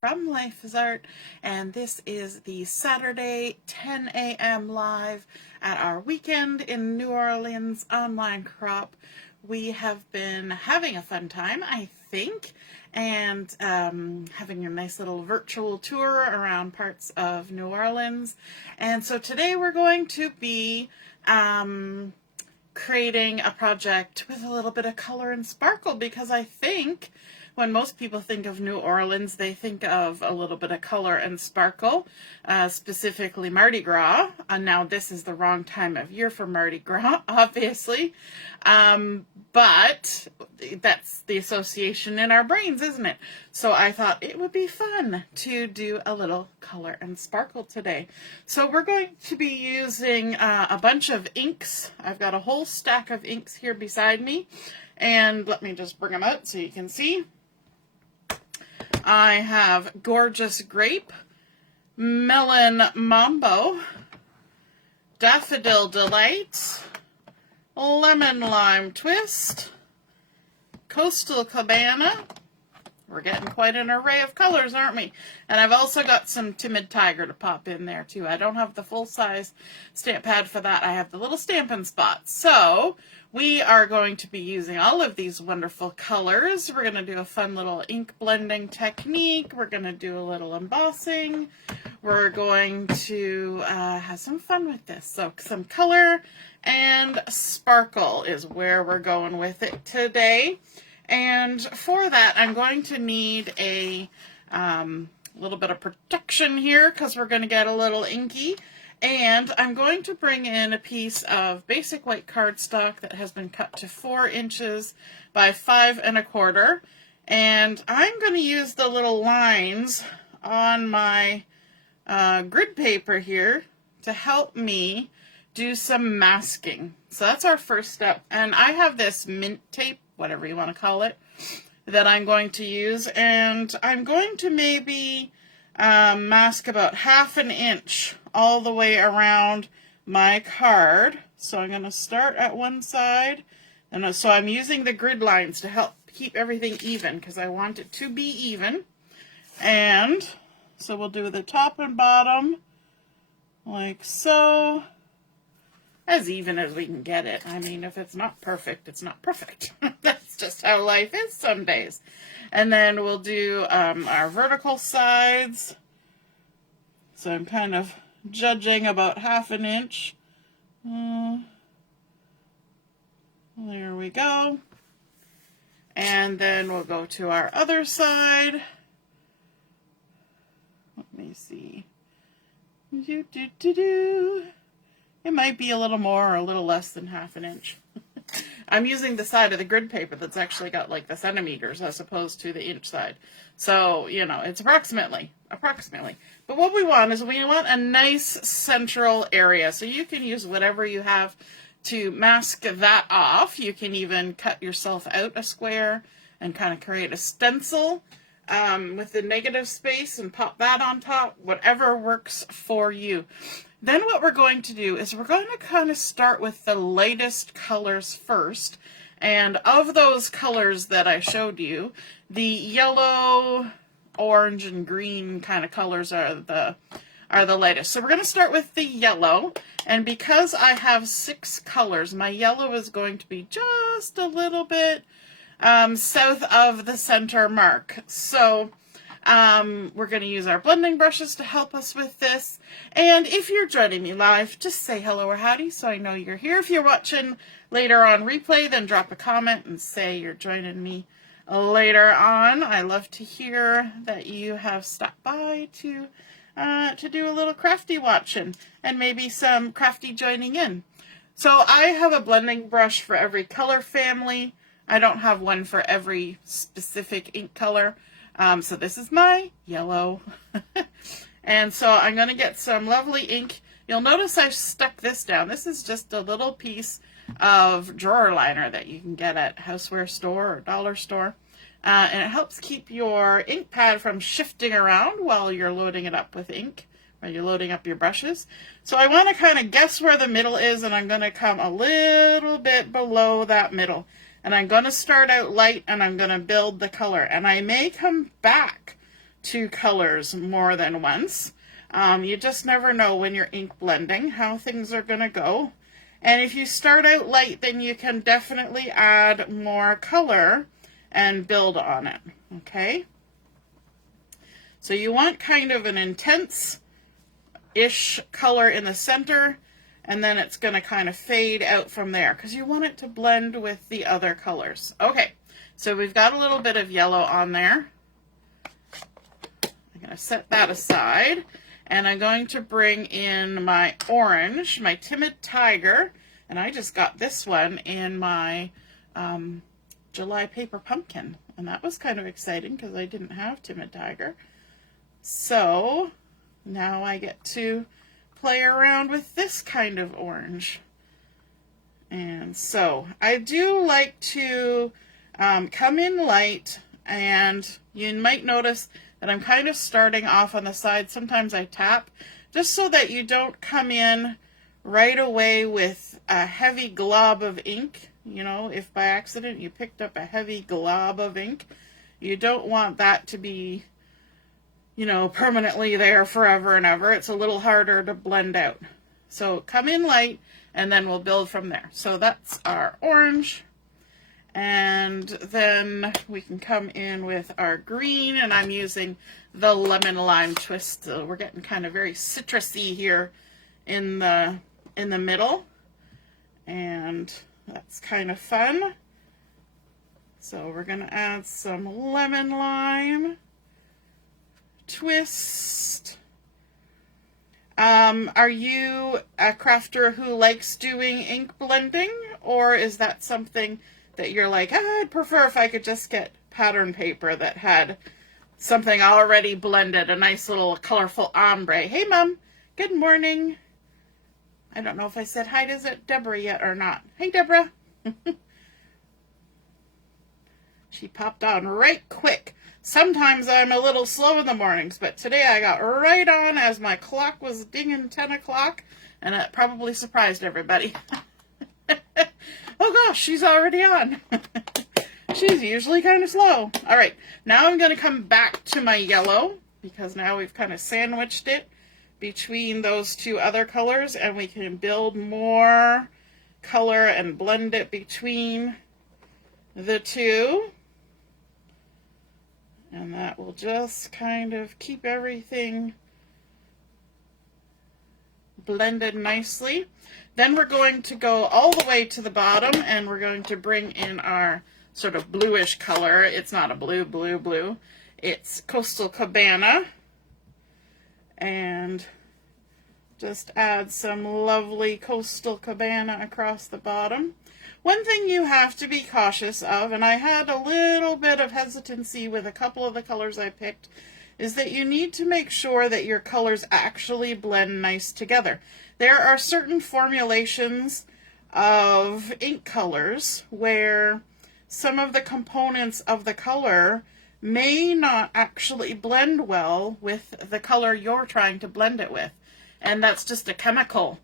from Life is Art, and this is the Saturday 10 a.m. live at our weekend in New Orleans online crop. We have been having a fun time, I think, and having a nice little virtual tour around parts of New Orleans. And so today we're going to be creating a project with a little bit of color and sparkle, because I think when most people think of New Orleans, they think of a little bit of color and sparkle, specifically Mardi Gras. Now, this is the wrong time of year for Mardi Gras, obviously, but that's the association in our brains, isn't it? So I thought it would be fun to do a little color and sparkle today. So we're going to be using a bunch of inks. I've got a whole stack of inks here beside me, and let me just bring them out so you can see. I have Gorgeous Grape, Melon Mambo, Daffodil Delight, Lemon Lime Twist, Coastal Cabana. We're getting quite an array of colors, aren't we? And I've also got some Timid Tiger to pop in there too. I don't have the full-size stamp pad for that. I have the little Stampin' spots. So we are going to be using all of these wonderful colors. We're going to do a fun little ink blending technique. We're going to do a little embossing. We're going to have some fun with this. So some color and sparkle is where we're going with it today. And for that, I'm going to need a little bit of protection here, because we're going to get a little inky. And I'm going to bring in a piece of basic white cardstock that has been cut to 4 inches by 5 1/4. And I'm going to use the little lines on my grid paper here to help me do some masking. So that's our first step. And I have this mint tape, whatever you want to call it, that I'm going to use. And I'm going to maybe mask about 1/2 inch all the way around my card. So I'm going to start at one side. And so I'm using the grid lines to help keep everything even, because I want it to be even. And so we'll do the top and bottom like so. As even as we can get it. I mean, if it's not perfect, it's not perfect. That's just how life is some days. And then we'll do our vertical sides. So I'm kind of judging about 1/2 inch. There we go. And then we'll go to our other side. Let me see. It might be a little more or a little less than 1/2 inch. I'm using the side of the grid paper that's actually got like the centimeters as opposed to the inch side. So, you know, it's approximately. But what we want is we want a nice central area. So you can use whatever you have to mask that off. You can even cut yourself out a square and kind of create a stencil with the negative space and pop that on top, whatever works for you. Then what we're going to do is we're going to kind of start with the lightest colors first. And of those colors that I showed you, the yellow, orange, and green kind of colors are the lightest. So we're going to start with the yellow. And because I have 6 colors, my yellow is going to be just a little bit south of the center mark. So we're going to use our blending brushes to help us with this. And if you're joining me live, just say hello or howdy so I know you're here. If you're watching later on replay, then drop a comment and say you're joining me later on. I love to hear that you have stopped by to do a little crafty watching and maybe some crafty joining in. So I have a blending brush for every color family. I don't have one for every specific ink color. So this is my yellow. And so I'm going to get some lovely ink. You'll notice I stuck this down. This is just a little piece of drawer liner that you can get at Houseware Store or Dollar Store. And it helps keep your ink pad from shifting around while you're loading it up with ink, while you're loading up your brushes. So I want to kind of guess where the middle is, and I'm going to come a little bit below that middle. And I'm going to start out light, and I'm going to build the color. And I may come back two colors more than once. You just never know when you're ink blending how things are going to go. And if you start out light, then you can definitely add more color and build on it, okay? So you want kind of an intense-ish color in the center, and then it's going to kind of fade out from there because you want it to blend with the other colors. Okay, so we've got a little bit of yellow on there. I'm going to set that aside, and I'm going to bring in my orange, my Timid Tiger, and I just got this one in my July paper pumpkin, and that was kind of exciting because I didn't have Timid Tiger. So now I get to play around with this kind of orange. And so I do like to come in light, and you might notice that I'm kind of starting off on the side. Sometimes I tap just so that you don't come in right away with a heavy glob of ink. You know, if by accident you picked up a heavy glob of ink, you don't want that to be, you know, permanently there forever and ever. It's a little harder to blend out. So come in light, and then we'll build from there. So that's our orange. And then we can come in with our green, and I'm using the lemon lime twist. So we're getting kind of very citrusy here in the middle, and that's kind of fun. So we're going to add some lemon lime twist. Are you a crafter who likes doing ink blending, or is that something that you're like, I'd prefer if I could just get pattern paper that had something already blended, a nice little colorful ombre. Hey, Mom. Good morning. I don't know if I said hi to Deborah yet or not. Hey, Deborah. She popped on right quick. Sometimes I'm a little slow in the mornings, but today I got right on as my clock was dinging 10 o'clock, and it probably surprised everybody. Oh gosh, she's already on. She's usually kind of slow. All right, now I'm going to come back to my yellow because now we've kind of sandwiched it between those two other colors, and we can build more color and blend it between the two. And that will just kind of keep everything blended nicely. Then we're going to go all the way to the bottom, and we're going to bring in our sort of bluish color. It's not a blue. It's Coastal Cabana. And just add some lovely Coastal Cabana across the bottom. One thing you have to be cautious of, and I had a little bit of hesitancy with a couple of the colors I picked, is that you need to make sure that your colors actually blend nice together. There are certain formulations of ink colors where some of the components of the color may not actually blend well with the color you're trying to blend it with. And that's just a chemical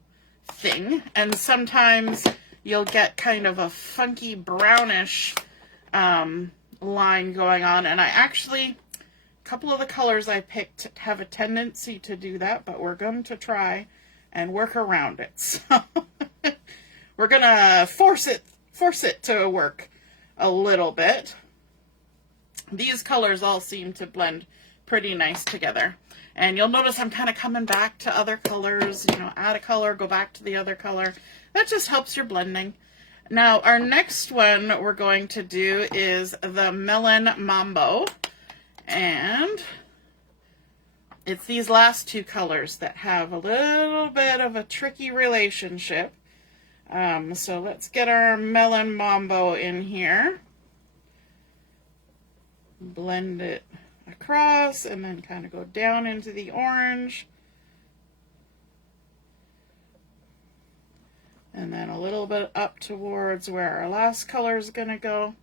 thing. And sometimes you'll get kind of a funky brownish line going on. And a couple of the colors I picked have a tendency to do that, but we're going to try and work around it. So we're going to force it to work a little bit. These colors all seem to blend pretty nice together. And you'll notice I'm kind of coming back to other colors, you know, add a color, go back to the other color. That just helps your blending. Now, our next one we're going to do is the Melon Mambo. And it's these last two colors that have a little bit of a tricky relationship. So let's get our Melon Mambo in here. Blend it across and then kind of go down into the orange. And then a little bit up towards where our last color is going to go.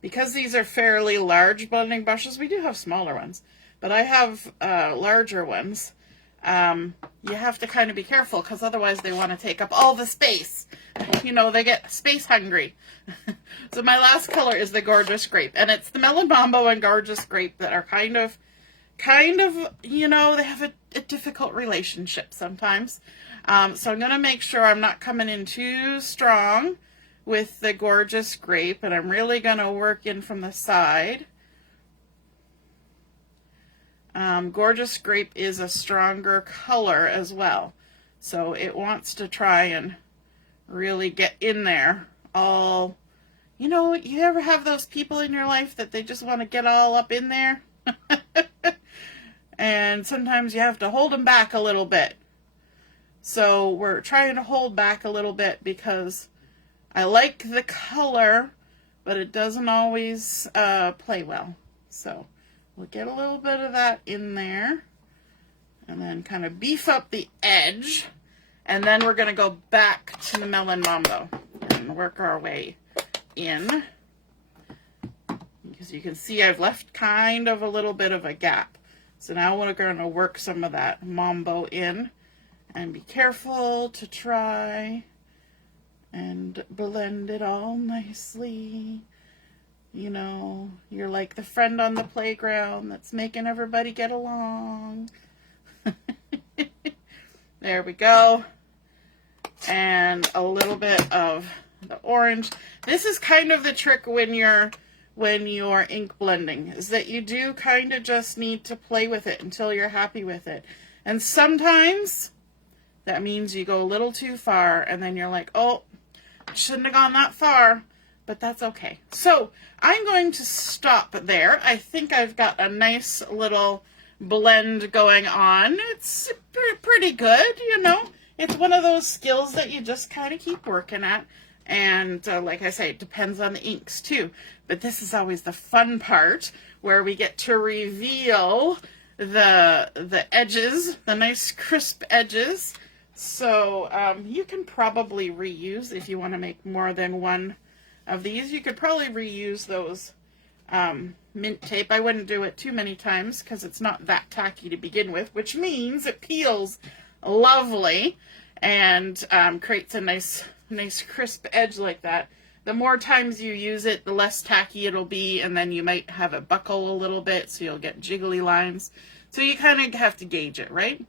Because these are fairly large blending brushes, we do have smaller ones, but I have larger ones. You have to kind of be careful because otherwise they want to take up all the space you know, they get space hungry. So my last color is the Gorgeous Grape, and it's the Melon Mambo and Gorgeous Grape that are kind of, you know, they have a difficult relationship sometimes. So I'm going to make sure I'm not coming in too strong with the Gorgeous Grape, and I'm really going to work in from the side. Gorgeous Grape is a stronger color as well, so it wants to try and really get in there all, you know, you ever have those people in your life that they just want to get all up in there? And sometimes you have to hold them back a little bit. So we're trying to hold back a little bit because I like the color, but it doesn't always play well. So we'll get a little bit of that in there and then kind of beef up the edge. And then we're going to go back to the Melon Mambo and work our way in. Because you can see I've left kind of a little bit of a gap. So now we're going to work some of that Mambo in. And be careful to try and blend it all nicely. You know, you're like the friend on the playground that's making everybody get along. There we go. And a little bit of the orange. This is kind of the trick when you're ink blending, is that you do kind of just need to play with it until you're happy with it. And sometimes that means you go a little too far and then you're like, oh, I shouldn't have gone that far, but that's okay. So I'm going to stop there. I think I've got a nice little blend going on. It's pretty good, you know. It's one of those skills that you just kind of keep working at. And like I say, it depends on the inks too. But this is always the fun part where we get to reveal the edges, the nice crisp edges. So you can probably reuse, if you want to make more than one of these, you could probably reuse those mint tape. I wouldn't do it too many times because it's not that tacky to begin with, which means it peels lovely and creates a nice crisp edge like that. The more times you use it, the less tacky it'll be, and then you might have it buckle a little bit, so you'll get jiggly lines. So you kind of have to gauge it, right?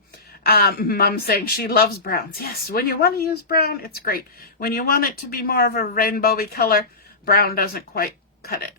Mom's saying she loves browns. Yes, when you want to use brown, it's great. When you want it to be more of a rainbowy color, brown doesn't quite cut it.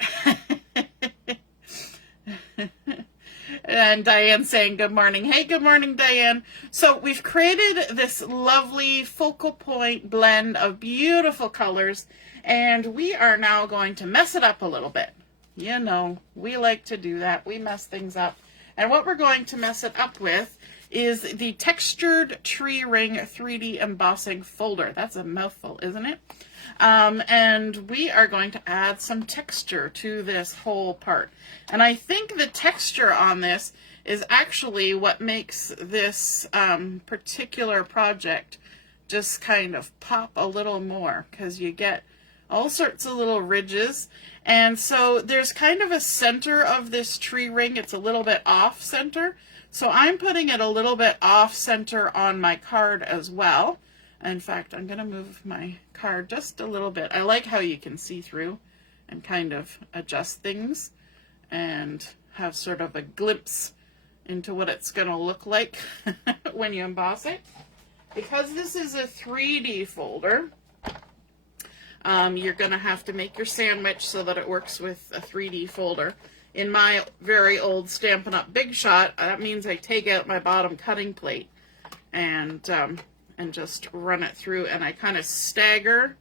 And Diane saying good morning. Hey, good morning, Diane. So we've created this lovely focal point blend of beautiful colors, and we are now going to mess it up a little bit. You know, we like to do that. We mess things up. And what we're going to mess it up with is the Textured Tree Ring 3D Embossing Folder. That's a mouthful, isn't it? And we are going to add some texture to this whole part. And I think the texture on this is actually what makes this particular project just kind of pop a little more, because you get all sorts of little ridges. And so there's kind of a center of this tree ring. It's a little bit off center. So I'm putting it a little bit off center on my card as well. In fact, I'm going to move my card just a little bit. I like how you can see through and kind of adjust things and have sort of a glimpse into what it's going to look like when you emboss it. Because this is a 3D folder, you're going to have to make your sandwich so that it works with a 3D folder. In my very old Stampin' Up! Big Shot, that means I take out my bottom cutting plate and just run it through, and I kind of stagger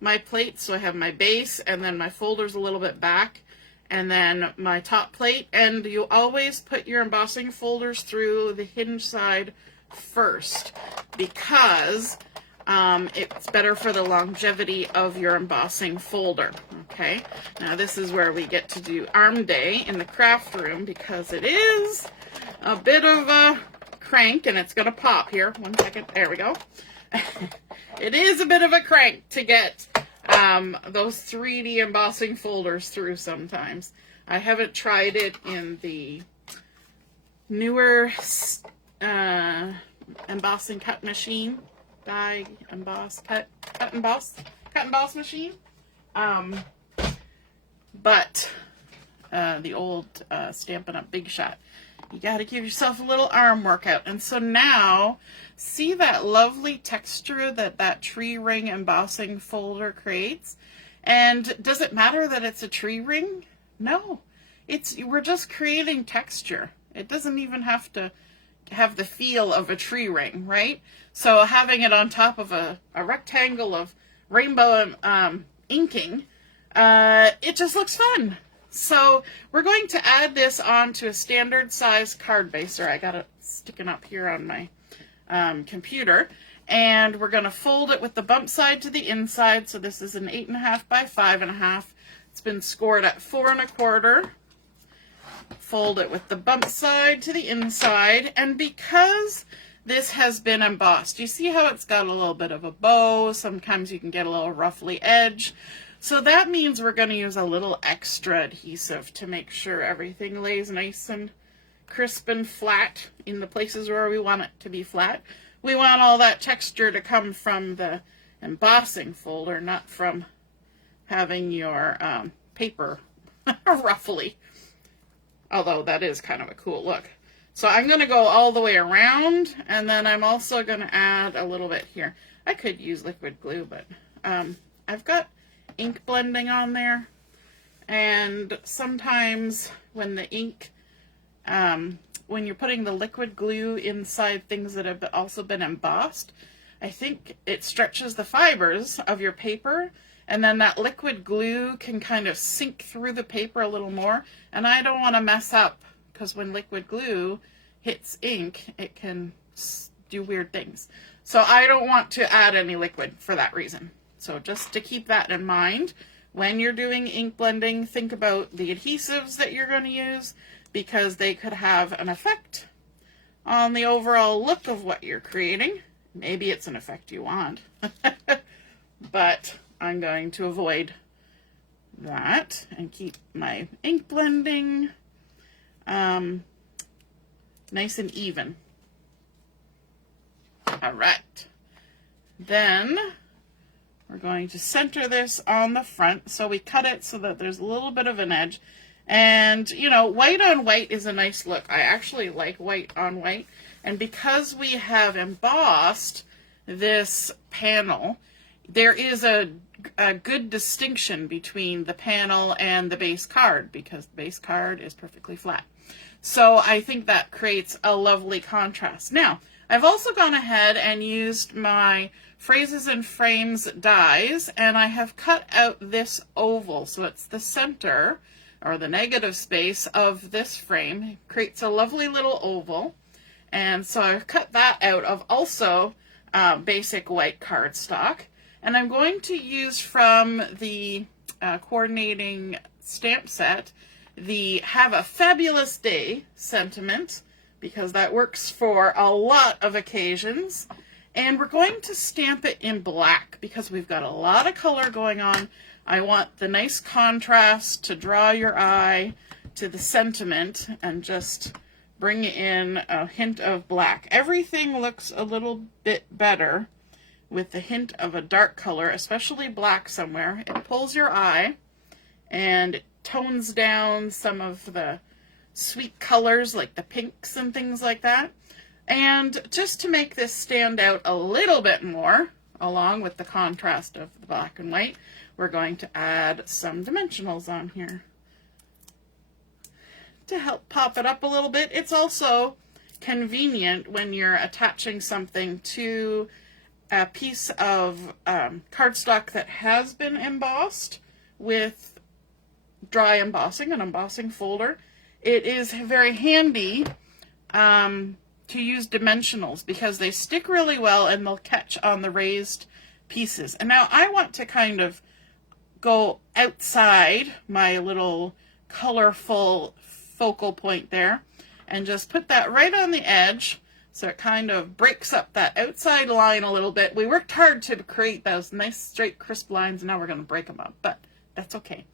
my plate, so I have my base and then my folders a little bit back and then my top plate. And you always put your embossing folders through the hinge side first, because it's better for the longevity of your embossing folder. Okay, now this is where we get to do arm day in the craft room, because it is a bit of a crank, and it's going to pop here. 1 second. There we go. It is a bit of a crank to get those 3D embossing folders through sometimes. I haven't tried it in the newer embossing cut machine, die, emboss, cut emboss machine. But the old Stampin' Up! Big Shot. You got to give yourself a little arm workout. And so now, see that lovely texture that that tree ring embossing folder creates? And does it matter that it's a tree ring? No. We're just creating texture. It doesn't even have to have the feel of a tree ring, right? So having it on top of a rectangle of rainbow inking, it just looks fun. So we're going to add this onto a standard size card baser. I got it sticking up here on my computer. And we're going to fold it with the bump side to the inside. So this is an 8.5 by 5.5. It's been scored at 4 1/4. Fold it with the bump side to the inside. And because this has been embossed, you see how it's got a little bit of a bow? Sometimes you can get a little roughly edge. So that means we're going to use a little extra adhesive to make sure everything lays nice and crisp and flat in the places where we want it to be flat. We want all that texture to come from the embossing folder, not from having your paper roughly. Although that is kind of a cool look. So I'm going to go all the way around, and then I'm also going to add a little bit here. I could use liquid glue, but I've got ink blending on there, and sometimes when the ink, when you're putting the liquid glue inside things that have also been embossed, I think it stretches the fibers of your paper, and then that liquid glue can kind of sink through the paper a little more, and I don't want to mess up, because when liquid glue hits ink, it can do weird things. So I don't want to add any liquid for that reason. So just to keep that in mind, when you're doing ink blending, think about the adhesives that you're going to use, because they could have an effect on the overall look of what you're creating. Maybe it's an effect you want, but I'm going to avoid that and keep my ink blending nice and even. All right. Then we're going to center this on the front. So we cut it so that there's a little bit of an edge. And, you know, white on white is a nice look. I actually like white on white. And because we have embossed this panel, there is a good distinction between the panel and the base card, because the base card is perfectly flat. So I think that creates a lovely contrast. Now, I've also gone ahead and used my Phrases and Frames dies, and I have cut out this oval. So it's the center, or the negative space of this frame. It creates a lovely little oval. And so I've cut that out of also basic white cardstock. And I'm going to use from the coordinating stamp set the Have a Fabulous Day sentiment, because that works for a lot of occasions. And we're going to stamp it in black because we've got a lot of color going on. I want the nice contrast to draw your eye to the sentiment and just bring in a hint of black. Everything looks a little bit better with the hint of a dark color, especially black somewhere. It pulls your eye and tones down some of the sweet colors like the pinks and things like that. And just to make this stand out a little bit more, along with the contrast of the black and white, we're going to add some dimensionals on here to help pop it up a little bit. It's also convenient when you're attaching something to a piece of cardstock that has been embossed with dry embossing, an embossing folder. It is very handy to use dimensionals because they stick really well and they'll catch on the raised pieces. And now I want to kind of go outside my little colorful focal point there and just put that right on the edge so it kind of breaks up that outside line a little bit. We worked hard to create those nice straight crisp lines, and now we're going to break them up, but that's okay.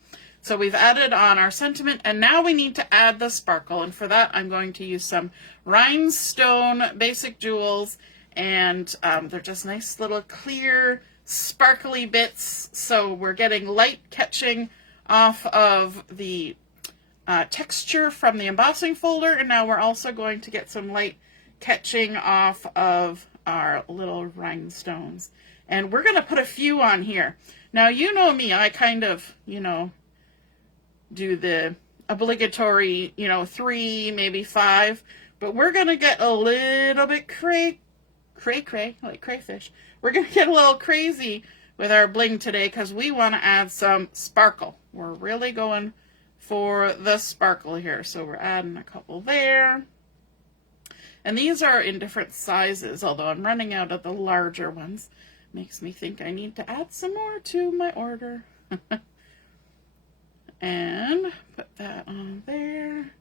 So we've added on our sentiment, and now we need to add the sparkle, and for that I'm going to use some Rhinestone Basic Jewels, and they're just nice little clear, sparkly bits. So we're getting light catching off of the texture from the embossing folder, and now we're also going to get some light catching off of our little rhinestones. And we're going to put a few on here. Now, you know me, I kind of, you know, do the obligatory, you know, 3, maybe 5, but we're going to get a little bit cray, like crayfish. We're going to get a little crazy with our bling today because we want to add some sparkle. We're really going for the sparkle here. So we're adding a couple there. And these are in different sizes, although I'm running out of the larger ones. Makes me think I need to add some more to my order. And put that on there.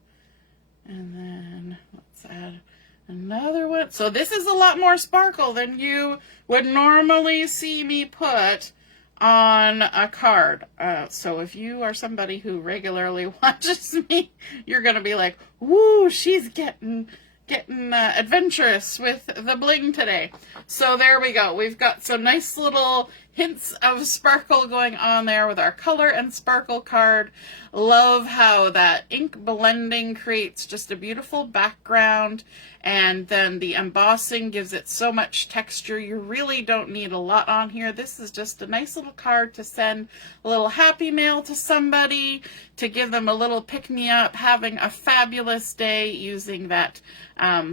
And then let's add another one. So this is a lot more sparkle than you would normally see me put on a card. So if you are somebody who regularly watches me, you're going to be like, woo, she's getting adventurous with the bling today. So there we go. We've got some nice little hints of sparkle going on there with our color and sparkle card. Love how that ink blending creates just a beautiful background, and then the embossing gives it so much texture. You really don't need a lot on here. This is just a nice little card to send a little happy mail to somebody, to give them a little pick-me-up, having a fabulous day using that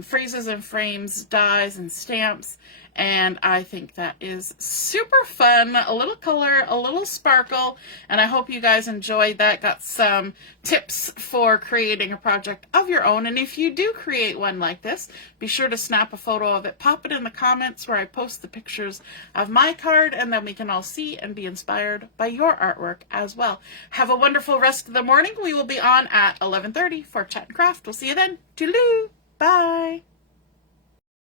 phrases and frames, dies and stamps. And I think that is super fun. A little color, a little sparkle, and I hope you guys enjoyed that. Got some tips for creating a project of your own. And if you do create one like this, be sure to snap a photo of it. Pop it in the comments where I post the pictures of my card, and then we can all see and be inspired by your artwork as well. Have a wonderful rest of the morning. We will be on at 11:30 for Chat and Craft. We'll see you then. Toodaloo. Bye.